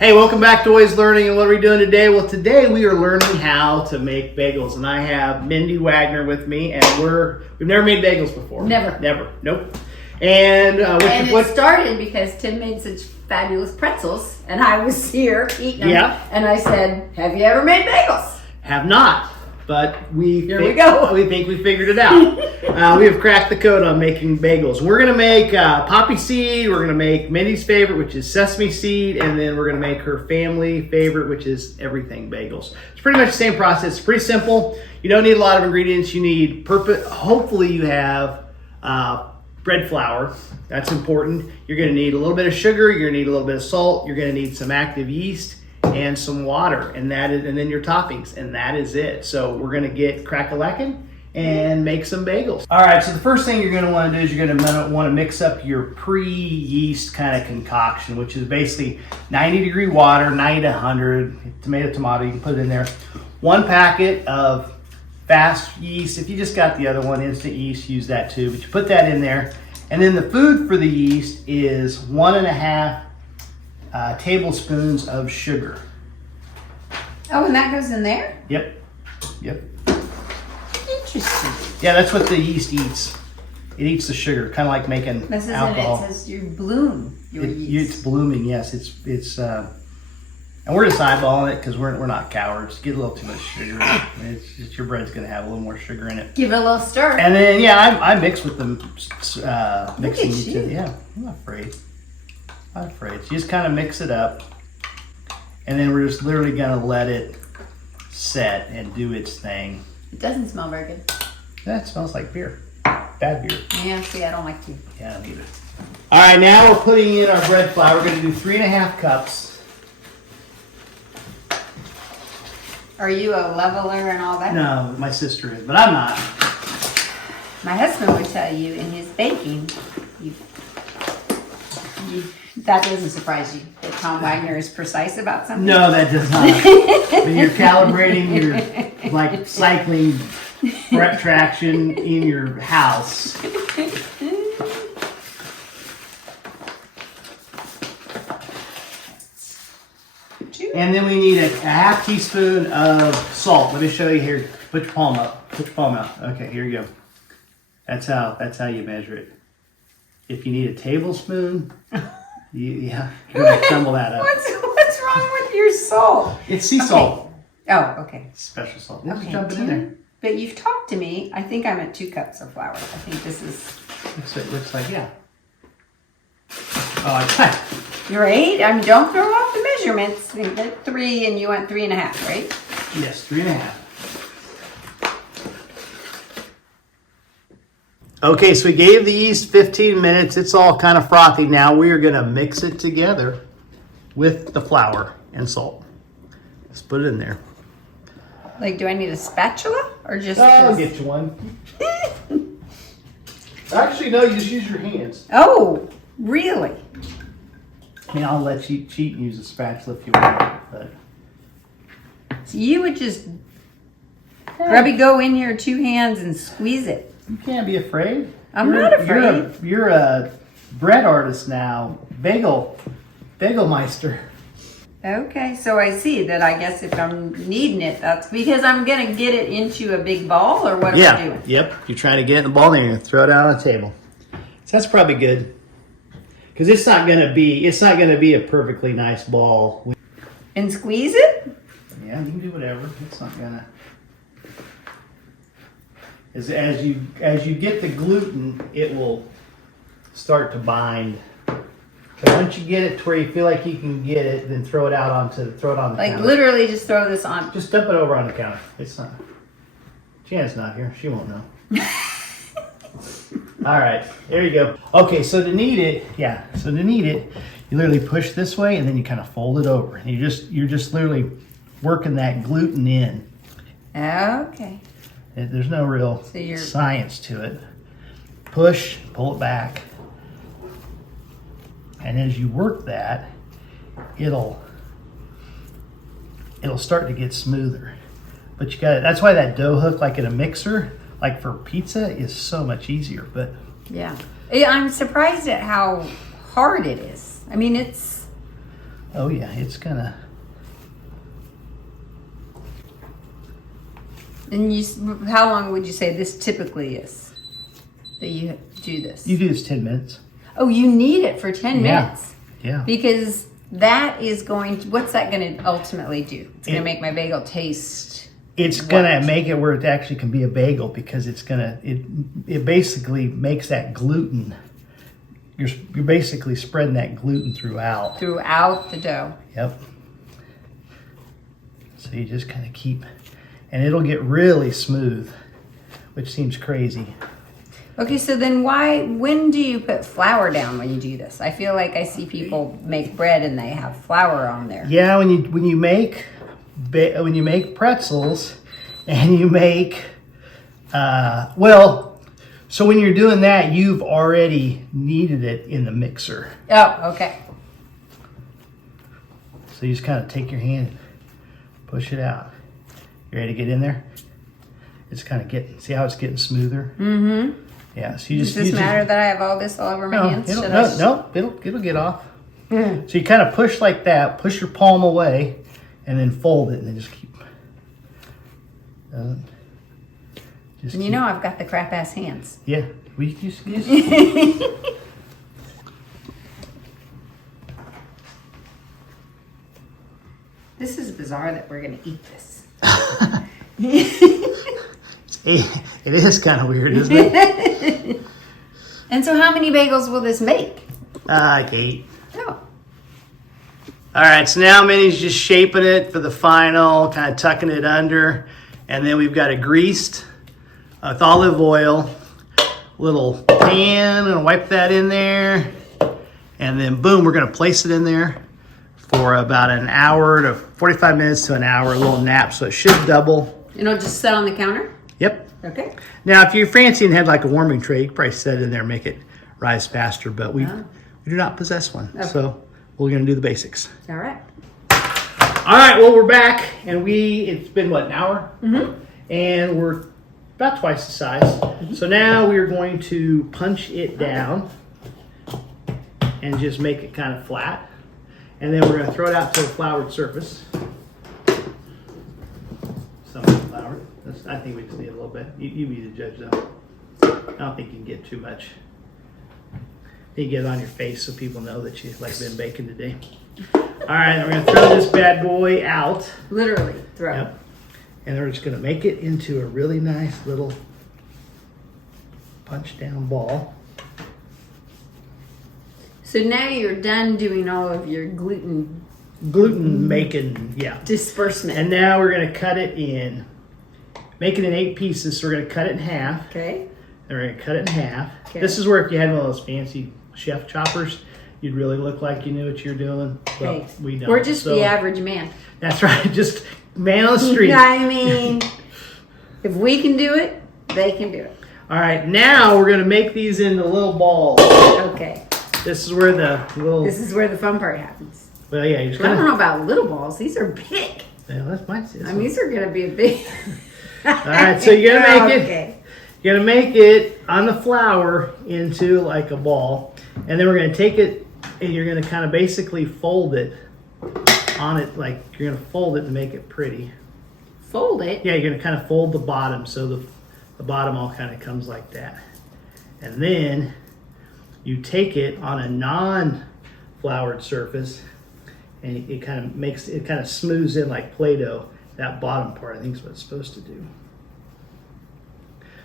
Hey, welcome back to Always Learning. And what are we doing today? Well, today we are learning how to make bagels. And I have Mindy Wagner with me, and we've never made bagels before. Never. Nope. And it started because Tim made such fabulous pretzels, and I was here eating them. Yeah. And I said, "Have you ever made bagels?" Have not, but we go. We think we figured it out. We have cracked the code on making bagels. We're gonna make poppy seed. We're gonna make Mindy's favorite, which is sesame seed, and then we're gonna make her family favorite, which is everything bagels. It's pretty much the same process. It's pretty simple. You don't need a lot of ingredients. You need hopefully you have bread flour. That's important. You're gonna need a little bit of sugar. You're gonna need a little bit of salt. You're gonna need some active yeast and some water, and then your toppings, and that is it. So we're gonna get crack-a-lackin' and make some bagels. All right, so the first thing you're gonna wanna do is you're gonna wanna mix up your pre-yeast kind of concoction, which is basically 90-degree water, 90 to 100, tomato, you can put it in there. 1 packet of fast yeast. If you just got the other one, instant yeast, use that too, but you put that in there. And then the food for the yeast is 1.5 tablespoons of sugar. Oh, and that goes in there? Yep. Interesting. Yeah, that's what the yeast eats. It eats the sugar, kind of like making This isn't alcohol. it says you bloom your yeast. It's blooming, yes. It's and we're just eyeballing it because we're not cowards. Get a little too much sugar. It's just, your bread's going to have a little more sugar in it. Give it a little stir. And then I mix with them, mixing at you. Yeah, I'm not afraid. So you just kind of mix it up, and then we're just literally going to let it set and do its thing. It doesn't smell very good. That smells like beer. Bad beer. Yeah, see, I don't like to. Yeah, I don't either. All right, now we're putting in our bread flour. We're going to do 3.5 cups. Are you a leveler and all that? No, my sister is, but I'm not. My husband would tell you in his baking, that doesn't surprise you, that Tom Wagner is precise about something? No, that does not. When you're calibrating your, like, cycling traction in your house. And then we need a 1/2 teaspoon of salt. Let me show you here. Put your palm up. Put your palm out. Okay, here you go. That's how you measure it. If you need a tablespoon, you're gonna crumble that up. What's wrong with your salt? It's sea salt. Oh, okay. Special salt. Okay, Just dump it in there. But you've talked to me. I think I'm at 2 cups of flour. I think this is... Looks like, yeah. Oh, I Right? I mean, don't throw off the measurements. You get 3 and you went 3.5, right? Yes, 3.5. Okay, so we gave the yeast 15 minutes. It's all kind of frothy now. We are going to mix it together with the flour and salt. Let's put it in there. Like, do I need a spatula or just? I'll get you one. Actually, no, you just use your hands. Oh, really? I mean, I'll let you cheat and use a spatula if you want. But So you would just grubby go in your 2 hands and squeeze it. you can't be afraid. I'm not afraid. You're a bread artist now. Bagel Meister. Okay, so I see that. I guess if I'm kneading it, that's because I'm gonna get it into a big ball, or what am I doing? Yep. You're trying to get in the ball, and you're gonna throw it out on the table. So that's probably good, because it's not gonna be a perfectly nice ball. And squeeze it? Yeah, you can do whatever. It's not gonna. As you get the gluten, it will start to bind. But once you get it to where you feel like you can get it, then throw it on the Like counter. literally just throw this on. Just dump it over on the counter. It's not. Jan's not here. She won't know. All right, there you go. Okay, so to knead it, you literally push this way and then you kind of fold it over. And you're just literally working that gluten in. Okay. There's no real science to it. Push, pull it back. And as you work that, it'll start to get smoother. But you got it. That's why that dough hook, like in a mixer, like for pizza, is so much easier. But yeah, I'm surprised at how hard it is. I mean, it's Oh yeah, it's gonna. And how long would you say this typically is that you do this? You do this 10 minutes. Oh, you need it for 10 minutes. Yeah. Because that is what's that going to ultimately do? It's going to make my bagel taste. It's gonna make it where it actually can be a bagel because it basically makes that gluten. You're basically spreading that gluten throughout the dough. Yep. So you just kind of keep, and it'll get really smooth, which seems crazy. Okay, so then when do you put flour down when you do this? I feel like I see people make bread and they have flour on there. Yeah, when you make pretzels and you make so when you're doing that, you've already kneaded it in the mixer. Oh, okay. So you just kind of take your hand, push it out. You ready to get in there? It's kind of see how it's getting smoother? Mm-hmm. Yeah, so Does this matter that I have all this all over my hands? It'll get off. So you kind of push like that, push your palm away, and then fold it, and then just keep. I've got the crap ass hands. Yeah, we just. This is bizarre that we're gonna eat this. It is kind of weird, isn't it? And so, how many bagels will this make? Like 8. Oh. All right, so now Minnie's just shaping it for the final, kind of tucking it under. And then we've got it greased with olive oil, little pan, and wipe that in there. And then boom, we're gonna place it in there for about an hour to 45 minutes to an hour, a little nap, so it should double. And it'll just sit on the counter? Yep. Okay. Now, if you're fancy and had like a warming tray, you could probably set it in there and make it rise faster, but we do not possess one. Okay. So we're gonna do the basics. All right. All right, well, we're back, and it's been, an hour? Mm-hmm. And we're about twice the size. Mm-hmm. So now we're going to punch it down and just make it kind of flat. And then we're going to throw it out to a floured surface. Somewhat floured. I think we just need a little bit. You be the judge, though. I don't think you can get too much. You get it on your face so people know that you've been baking today. All right, we're going to throw this bad boy out. Literally throw. Yep. And we're just going to make it into a really nice little punch down ball. So now you're done doing all of your gluten making, disbursement. And now we're going to cut it in, make it in 8 pieces. So we're going to cut it in half. Okay. And we're going to cut it in half. Okay. This is where if you had one of those fancy chef choppers, you'd really look like you knew what you're doing. Well, we don't. We're just the average man. That's right. Just man on the street. I mean, if we can do it, they can do it. All right. Now we're going to make these into little balls. Okay. This is where the fun part happens. Well, yeah. I don't know about little balls. These are big. Yeah, that's my sense. I mean, these are going to be a big. All right. So you're going to make it. You're going to make it on the flour into like a ball. And then we're going to take it and you're going to kind of basically fold it on it. Like you're going to fold it to make it pretty. Fold it? Yeah, you're going to kind of fold the bottom so the bottom all kind of comes like that. And then you take it on a non-floured surface and it kind of smooths in like Play-Doh. That bottom part, I think, is what it's supposed to do.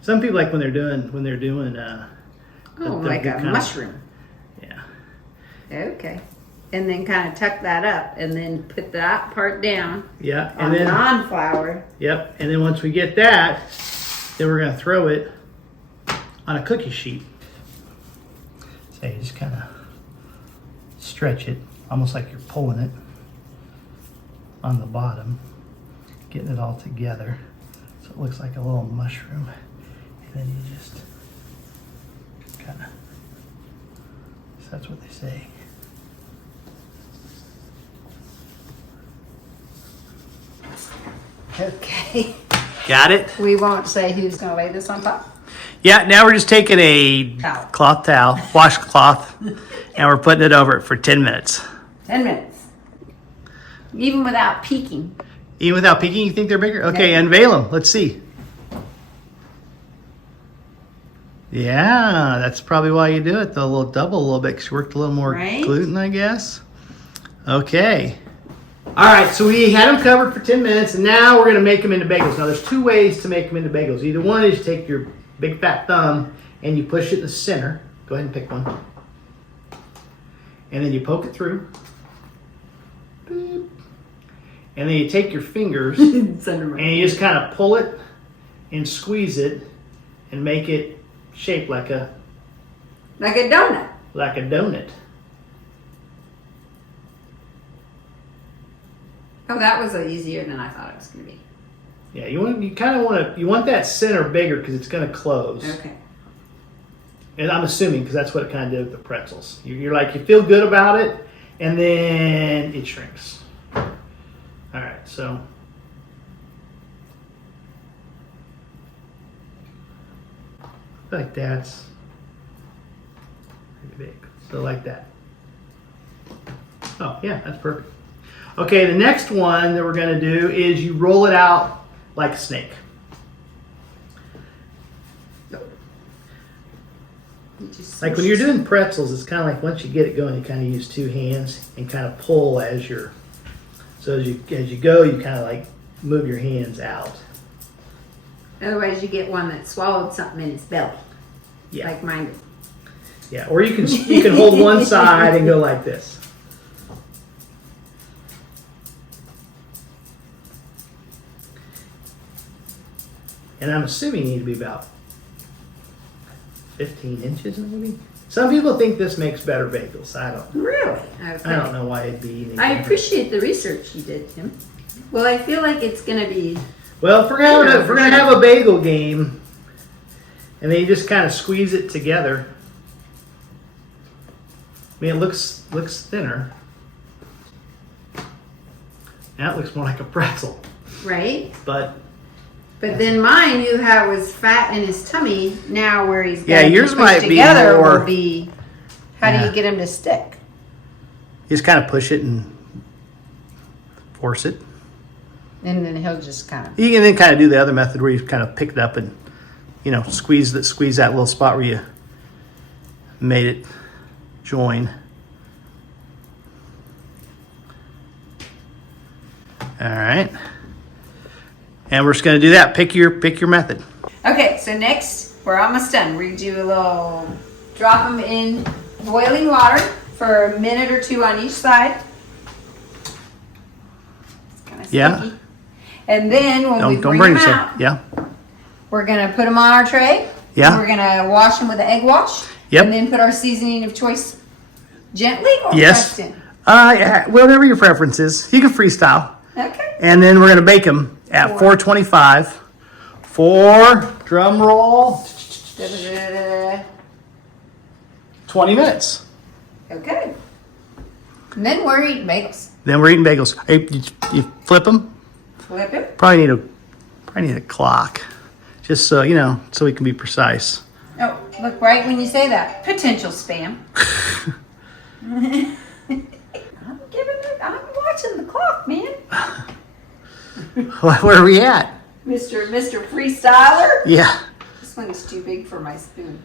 Some people like when they're doing like a mushroom. Yeah. Okay. And then kind of tuck that up and then put that part down. Yeah. And then non-flour. Yep. And then once we get that, then we're going to throw it on a cookie sheet. So you just kind of stretch it, almost like you're pulling it on the bottom, getting it all together so it looks like a little mushroom. And then you just kind of, so that's what they say. Okay. Got it? We won't say who's going to lay this on top? Yeah, now we're just taking a cloth towel, washcloth, and we're putting it over it for 10 minutes. 10 minutes. Even without peeking. Even without peeking, you think they're bigger? Okay, Yeah. unveil them. Let's see. Yeah, that's probably why you do it. The little double a little bit because you worked a little more Right? gluten, I guess. Okay. All right, so we had them covered for 10 minutes, and now we're going to make them into bagels. Now, there's 2 ways to make them into bagels. Either one is you take your big fat thumb and you push it in the center. Go ahead and pick one. And then you poke it through. Boop. And then you take your fingers and you just kind of pull it and squeeze it and make it shaped like a donut. Like a donut. Oh, that was easier than I thought it was going to be. Yeah, you want that center bigger because it's going to close. Okay. And I'm assuming because that's what it kind of did with the pretzels. You're like, you feel good about it, and then it shrinks. All right, so like that's pretty big. So like that. Oh, yeah, that's perfect. Okay, the next one that we're going to do is you roll it out like a snake. Like when you're doing pretzels, it's kind of like once you get it going, you kind of use 2 hands and kind of pull as you go, you kind of like move your hands out. Otherwise, you get one that swallowed something in its belly. Yeah. Like mine did. Yeah, or you can hold one side and go like this. And I'm assuming you need to be about 15 inches maybe. Some people think this makes better bagels. I don't know. Really? Okay. I don't know why it'd be any I different. appreciate the research you did, Tim. Well, I feel like it's going to be... Well, if we're gonna have a bagel game, and then you just kind of squeeze it together. I mean, it looks thinner. Now it looks more like a pretzel. Right? But then mine, you have was fat in his tummy. Now where he's yours might be together more. will be. How do you get him to stick? You just kind of push it and force it. And then he'll just kind of. You can then kind of do the other method where you kind of pick it up and, squeeze that little spot where you made it join. All right. And we're just going to do that. Pick your method. Okay, so next we're almost done. We do a little drop them in boiling water for a minute or 2 on each side. It's kind of sticky. Yeah. And then when we don't bring bring them it. out, Yeah. we're gonna put them on our tray. Yeah. And we're gonna wash them with an egg wash. Yep. And then put our seasoning of choice gently or Yes. pressed in. Yeah, whatever your preference is. You can freestyle. Okay. And then we're going to bake them at 425 for, drum roll, 20 minutes. Okay. And then we're eating bagels. Then we're eating bagels. Hey, you flip them. Flip it. Probably need a clock, just so so we can be precise. Oh, look, right when you say that. Potential spam. I'm watching the clock, man. Where are we at? Mr. Freestyler. Yeah. This one is too big for my spoon.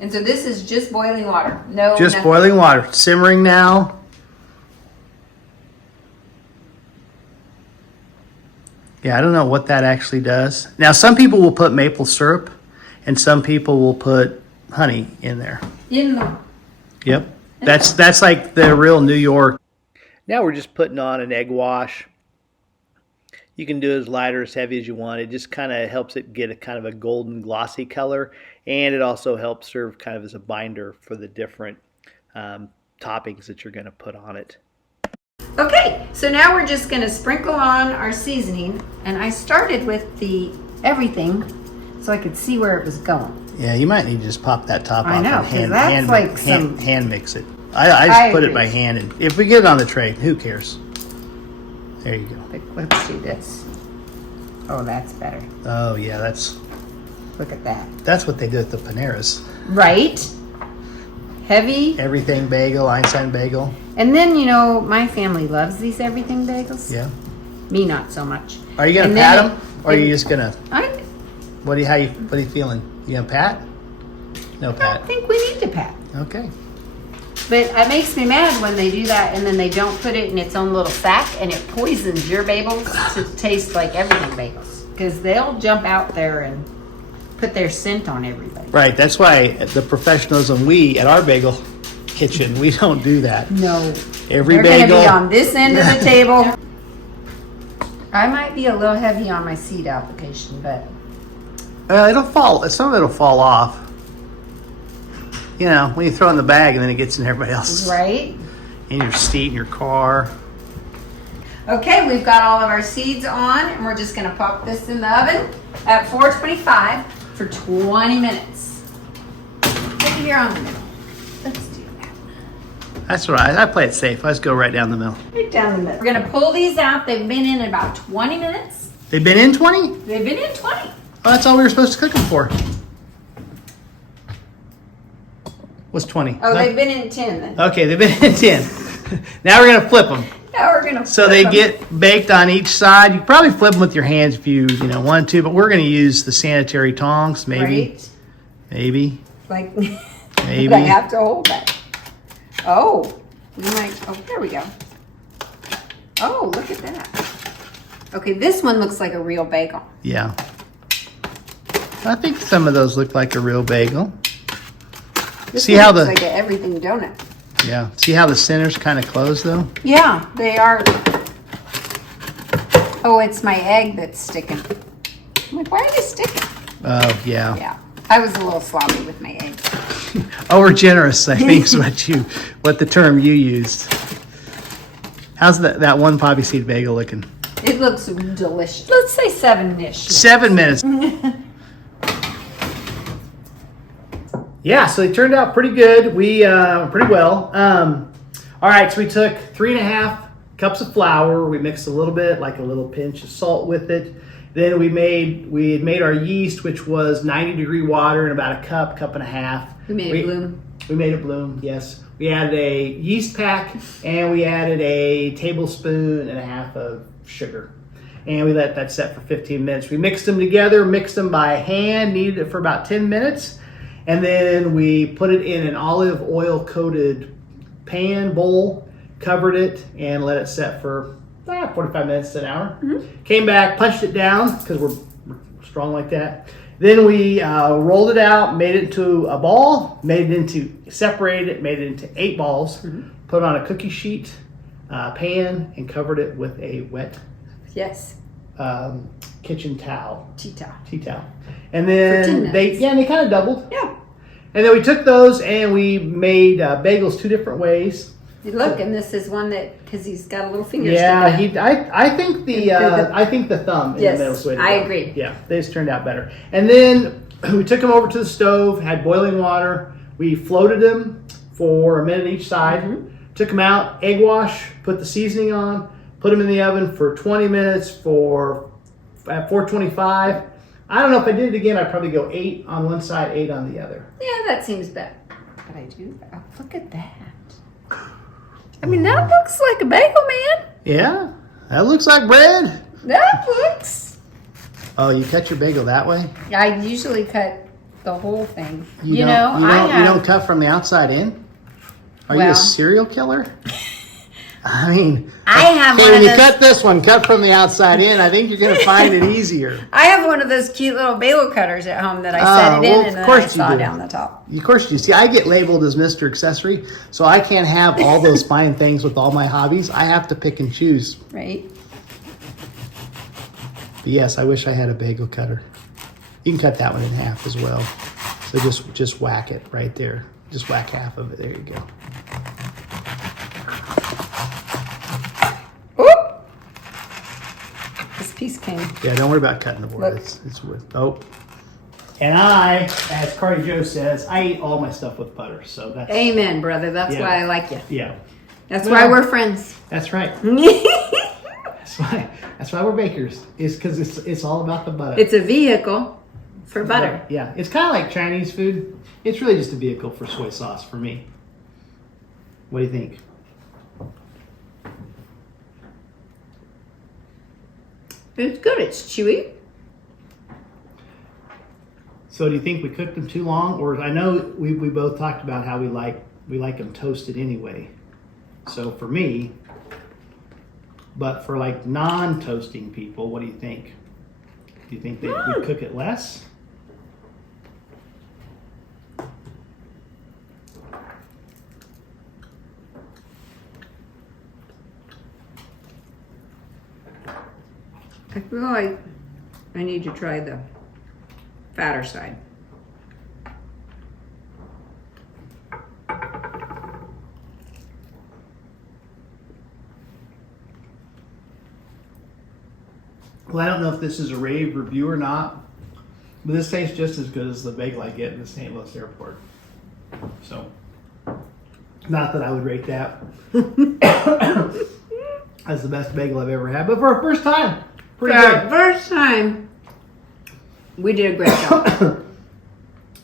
And so this is just boiling water. No. Just nothing. boiling water, simmering now. Yeah, I don't know what that actually does. Now, some people will put maple syrup, and some people will put honey in there. Yep. That's like the real New York. Now we're just putting on an egg wash. You can do it as light or as heavy as you want. It just kind of helps it get a kind of a golden glossy color, and it also helps serve kind of as a binder for the different toppings that you're going to put on it. Okay, so now we're just going to sprinkle on our seasoning, and I started with the everything so I could see where it was going. Yeah, you might need to just pop that top off. I know, and because that's like some... hand mix it. I just put it by hand, and if we get it on the tray, who cares? There you go. Let's do this. Oh, that's better. Oh yeah, that's Look at that. That's what they do at the Paneras. Right? Heavy. Everything bagel, Einstein bagel. And then, you know, my family loves these everything bagels. Yeah. Me, not so much. Are you gonna And pat then them, or are you just gonna? I What are you feeling? You gonna pat? No pat. don't think we need to pat. Okay. But it makes me mad when they do that and then they don't put it in its own little sack and it poisons your bagels to taste like everything bagels. Because they'll jump out there and put their scent on everybody. Right. That's why the professionalism we at our bagel kitchen, we don't do that. No. Every They're bagel. gonna be on this end of the table. I might be a little heavy on my seed application, but It'll fall. Some of it'll fall off. You know, when you throw it in the bag and then it gets in everybody else's. right. In your seat, in your car. Okay, we've got all of our seeds on and we're just gonna pop this in the oven at 425 for 20 minutes. Right here on the middle. Let's do that. That's all right. I play it safe. I just go right down the middle. Right down the middle. We're gonna pull these out. They've been in about 20 minutes. They've been in 20? They've been in 20. Oh, that's all we were supposed to cook them for. What's 20? Oh, they've been in 10 then. Okay, they've been in 10. Now we're going to flip them. Now we're gonna So flip they them. get baked on each side. You can probably flip them with your hands if you want to, but we're going to use the sanitary tongs, maybe. Right? Maybe. Like, Maybe. but I have to hold that. Oh, we might. Oh, there we go. Oh, look at that. Okay, this one looks like a real bagel. Yeah. I think some of those look like a real bagel. This See one how looks the like an everything donut. Yeah. See how the center's kind of closed though? Yeah, they are. Oh, it's my egg that's sticking. I'm like, why are they sticking? Oh, yeah. Yeah, I was a little sloppy with my egg. Over generous, I think is what the term you used. How's that one poppy seed bagel looking? It looks delicious. Let's say 7-ish. 7 minutes. Yeah, so they turned out pretty good. We pretty well. All right, so we took 3.5 cups of flour. We mixed a little bit, like a little pinch of salt with it. Then we had made our yeast, which was 90-degree water in about a cup and a half. We made it bloom. We made it bloom, yes. We added a yeast pack and we added a tablespoon and a half of sugar. And we let that set for 15 minutes. We mixed them together, mixed them by hand, kneaded it for about 10 minutes. And then we put it in an olive oil coated pan bowl, covered it, and let it set for 45 minutes to an hour. Mm-hmm. Came back, punched it down because we're strong like that. Then we rolled it out, made it into a ball, separated it, made it into 8 balls, mm-hmm. Put it on a cookie sheet pan, and covered it with a wet kitchen towel. Tea towel. And then they kind of doubled. Yeah. And then we took those and we made bagels 2 different ways. Look, and this is one that, because he's got a little finger. Yeah, I think the thumb in the middle is the way to go. I agree. Yeah, they just turned out better. And then we took them over to the stove, had boiling water. We floated them for a minute each side. Mm-hmm. Took them out, egg wash, put the seasoning on, put them in the oven for 20 minutes at 425. I don't know if I did it again. I'd probably go 8 on one side, 8 on the other. Yeah, that seems better. But I do. Oh, look at that. I mean, that looks like a bagel, man. Yeah, that looks like bread. That looks. Oh, you cut your bagel that way? I usually cut the whole thing. You don't cut from the outside in? Are you a serial killer? I mean, when you cut this one, cut from the outside in, I think you're going to find it easier. I have one of those cute little bagel cutters at home that I set it in and then I saw down the top. Of course you do. See, I get labeled as Mr. Accessory, so I can't have all those fine things with all my hobbies. I have to pick and choose. Right. But yes, I wish I had a bagel cutter. You can cut that one in half as well. So just whack it right there. Just whack half of it. There you go. Oop! This piece came. Yeah, don't worry about cutting the board. It's wood. Oh. And I, as Cardi Joe says, I eat all my stuff with butter. So that's Amen, brother. That's why I like you. Yeah. That's why we're friends. That's right. That's why we're bakers. Is because it's all about the butter. It's a vehicle. For butter. Yeah, it's kind of like Chinese food. It's really just a vehicle for soy sauce for me. What do you think? It's good. It's chewy. So do you think we cooked them too long? Or I know we both talked about how we like them toasted anyway. So for me, but for like non-toasting people, what do you think? Do you think we cook it less? I feel like I need to try the fatter side. Well, I don't know if this is a rave review or not, but this tastes just as good as the bagel I get in the St. Louis airport. So, not that I would rate that as the best bagel I've ever had, but for our first time, pretty good. First time, we did a great job.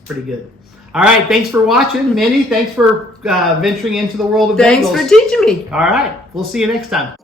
Pretty good. All right, thanks for watching, Minnie. Thanks for venturing into the world of Thanks bagels. for teaching me. All right, we'll see you next time.